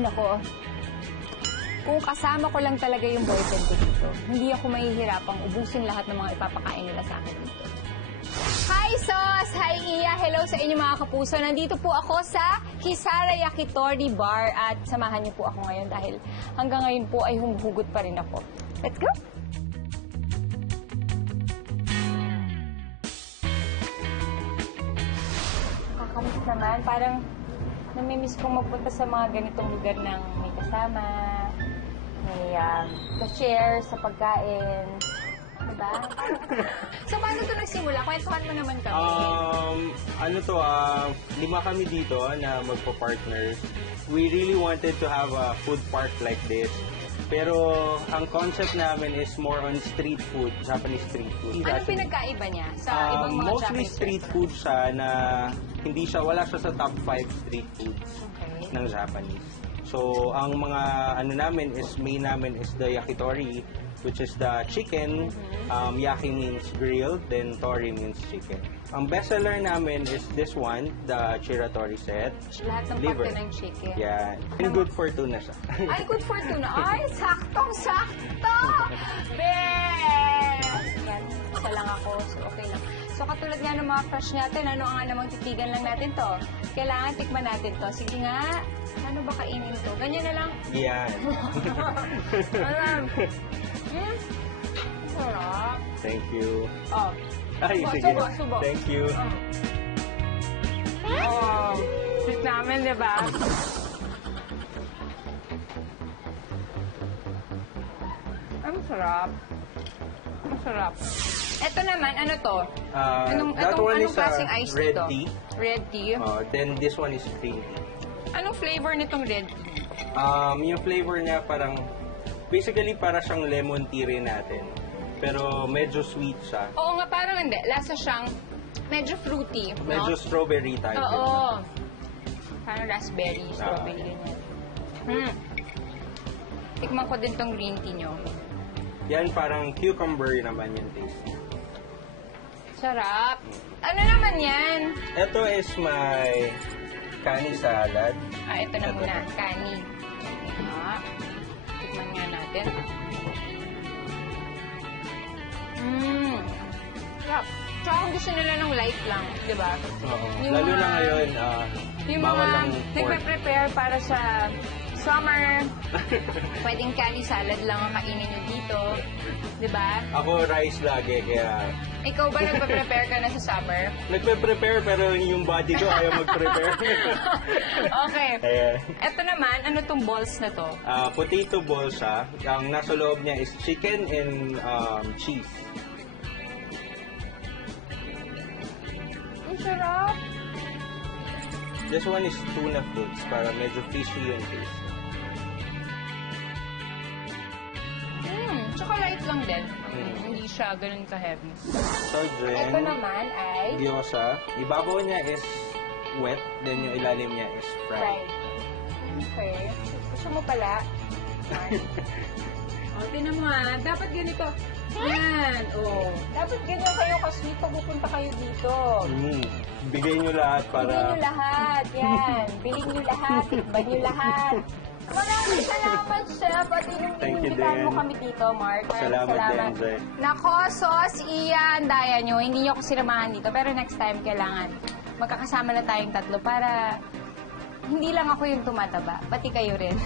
Ay, nako. Kung kasama ko lang talaga yung boyfriend ko dito, hindi ako mahihirapang ubusin lahat ng mga ipapakain nila sa akin dito. Hi, Sos! Hi, Iya! Hello sa inyo mga kapuso. Nandito po ako sa Kisara Yakitori Bar at samahan niyo po ako ngayon dahil hanggang ngayon po ay humuhugot pa rin ako. Let's go! Kakamusta naman? Parang namimiss kong magpunta sa mga ganitong lugar ng may kasama, may ka-share sa pagkain. Diba? So, paano ito nagsimula? Kwentuhan mo naman kami. Ano to, 5 kami dito na magpa-partner. We really wanted to have a food park like this. Pero ang concept namin is more on street food, Japanese street food. Anong pinagkaiba niya sa ibang mga mostly Japanese street food siya na wala siya sa top 5 street foods ng Japanese. So, ang mga namin is, main namin is the yakitori, which is the chicken. Yaki means grilled, then tori means chicken. Ang bestseller namin is this one, the chiratori set. Lahat ng parte ng chicken. Yeah. And good for tuna siya. Ay, good for tuna. Ay, saktong-sakto! Best! Yan, isa lang ako, so okay lang. So, katulad nga ng mga crush natin, ano nga namang titigan lang natin to? Kailangan tikman natin to. Sige nga, ano ba kainin to? Ganyan na lang. Yan. Alam. Sarap. Thank you. Oh. Ay, sige. Subo. Thank you. Oh. Sweet namin, di ba? Ang sarap. Ang sarap. Ito naman, ano to? Anong klaseng ice red to? tea. Red tea. Then this one is green tea. Anong flavor nitong red tea? Yung flavor niya parang, basically para siyang lemon tea rin natin. Pero medyo sweet siya. Oo nga, parang hindi. Lasa siyang medyo fruity. Medyo strawberry type. Oo. Parang raspberry, strawberry, ganyan. Tikman ko din tong green tea nyo. Yan parang cucumber naman yung taste. Sarap. Ano naman yan? Ito is my kani salad. Ito na muna. Kani. Tikman nga natin. Sarap. Tsaka kung gusto nila ng light lang, di ba? Oo. Lalo na ngayon, yung bawal mga lang pork. nagpe-prepare para sa summer, pwedeng kani salad lang ang kainin nyo dito. Di ba? Ako rice lagi, kaya... Ikaw ba nagpe-prepare ka na sa summer? Nagpe-prepare, pero yung body ko ayaw mag-prepare. Okay. Ayan. Ito naman, ano tong balls na to? Potato balls siya. Ang nasa loob niya is chicken and cheese. Ang sarap. This one is tuna flakes, para medyo fishy yung taste. Tsaka light lang din. Hindi siya ganun ka-heavy. So, then, Ito naman ay gyoza. Ibabaw niya is wet, then yung ilalim niya is fried. fried. Okay. Gusto mo pala? Tinan mo dapat ganito. Yan, dapat ganyan kayo ka-sweet pag pupunta kayo dito. Bigay nyo lahat para... Bigay nyo lahat, yan. Bilhin nyo lahat, tikban nyo lahat. Maraming salamat, Chef. At inimbitahan mo kami dito, Mark. Salamat din, Jay. Nako, Sos, Iya, daya nyo. Hindi nyo ako sinamahan dito. Pero next time, kailangan magkakasama na tayong tatlo para hindi lang ako yung tumataba. Pati kayo rin.